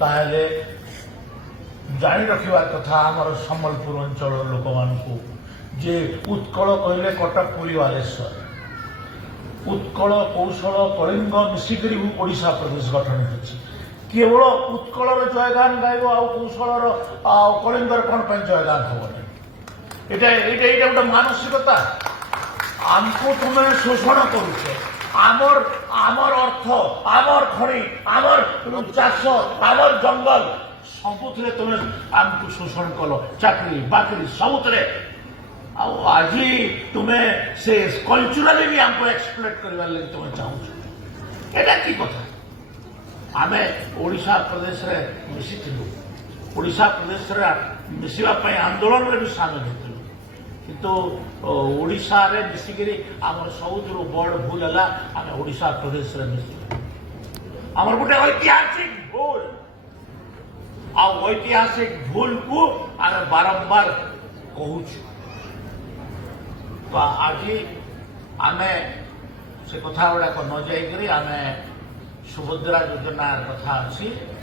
ताहले जानी रखिबार कथा आमर सम्बलपुर अंचल लोक मानू जे उत्कल कहले कटक पुरी बालेश्वर उत्कल कौशल कलिंग मिसिकी ओडिशा प्रदेश गठन होती केवल उत्कल जयगान गायब आौशल कलिंगर कौन जयगान हम गोटे मानसिकता आमको तुम्हें शोषण करुच आमर आमर अर्थ आमर खଣି आमर चाष आमर जंगल सबुथे तुम्हें आमको शोषण कल चाकरी बाकरी सबुथे आज तुम्हें से कल्चराली भी हमको एक्सप्लोट करने लगे तुम्हें चाहूँ एटा की कथा आम ओडिशा प्रदेश रे मिसिथिलु ओडिशा प्रदेश रे मिसिबा पई आंदोलन रे भी शामिल होतिलु किंतु ओडिशा रे मिसिकरी हमर सबुठु बड़ भूल है आम ओडिशा प्रदेश रे मिसिलु हमर गोटे ऐतिहासिक भूल ऐतिहासिक भूल को आम बारंबार कहूँ तो आज आम से कथा गुड़ाक न जाइक आम सुभद्रा योजना कथा अच्छी